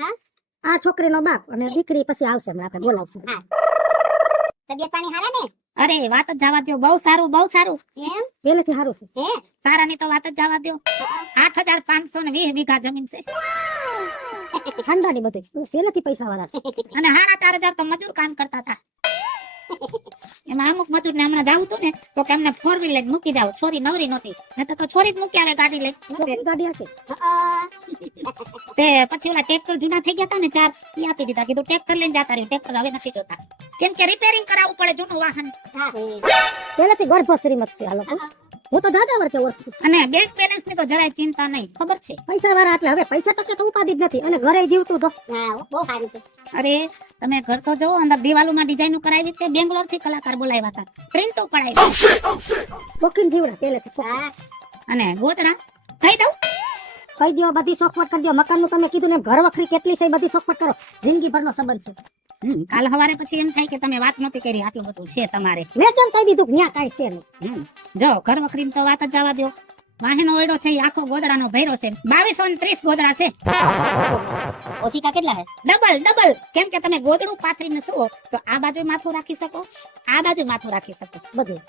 હા આ છોકરીનો બાપ અને દીકરી પછી આવશે ને આપણે બોલાવશું. હા તબિયત પાણી હારા ને? અરે વાત જ જવા દો, બહુ સારું બહુ સારું. એમ પહેલેથી સારું છે. હે સારાની તો વાત જ જવા દો. 8,520 વીઘા જમીન છે ખાનદાની બધું પહેલેથી પૈસા વાળા છે. અને 4,500 તો મજૂર કામ કરતા હતા. એમાં અમુક મજૂર ને હમણાં જાવું હતું ને તો કે અમને 4 વ્હીલ લઈને મૂકી જાવ. છોરી નવરી નહોતી, નહીંતર તો છોરી જ મૂકી આવે ગાડી લઈને. નોકરી ગાડી હશે. તે પછી ઓલા ટ્રેક્ટર જૂના થઈ ગયા હતા ને 4 ઈ આપી દીધા. કીધું ટ્રેક્ટર લઈને જતા રહ્યું, ટ્રેક્ટર હવે નથી જોતા, કેમ કે રિપેરિંગ કરાવવું પડે જૂનું વાહન. હા પહેલેથી ગર્ભ શ્રીમત છે આ લોકો. હું તો દાદા વર્ષે ઓળખું છું. અને બેંક બેલેન્સ ની તો જરાય ચિંતા નહીં, ખબર છે. પૈસા વાળા એટલે હવે પૈસા તો કે ઉપાધિ જ નથી અને ઘરે જીવતું તો હા બહુ સારું છે. અરે તમે ઘર તો જો અંદર દિવાલોમાં ડિઝાઇનો કરાવી છે. બેંગ્લોર થી કલાકાર બોલાવ્યા હતા, પ્રિન્ટો પડાવી. બોકીન જીવડા પહેલેથી. હા અને ગોતડા કહી દઉં, કહી દો, બધી શોખવટ કરી દો. મકાન નું તમે કીધું ને ઘર વખરી કેટલી છે એ બધી શોખવટ કરો. જિંદગી ભરનો સંબંધ છે. કાલ સવારે પછી એમ થાય કે તમે વાત નહોતી કરી, આટલું બધું છે તમારે. મેં કેમ કહી દીધું ન્યા કાંઈ છે નહીં. જો ઘર વખરીની તો વાત જ જવા દો. વાહનો ઓયડો છે એ આખો ગોદડાનો ભર્યો છે. 2230 ગોદડા છે. ઓશિકા કેટલા હે? ડબલ કેમ કે તમે ગોદડું પાથરીને સુવો તો આ બાજુ માથું રાખી શકો, આ બાજુ માથું રાખી શકો. બધું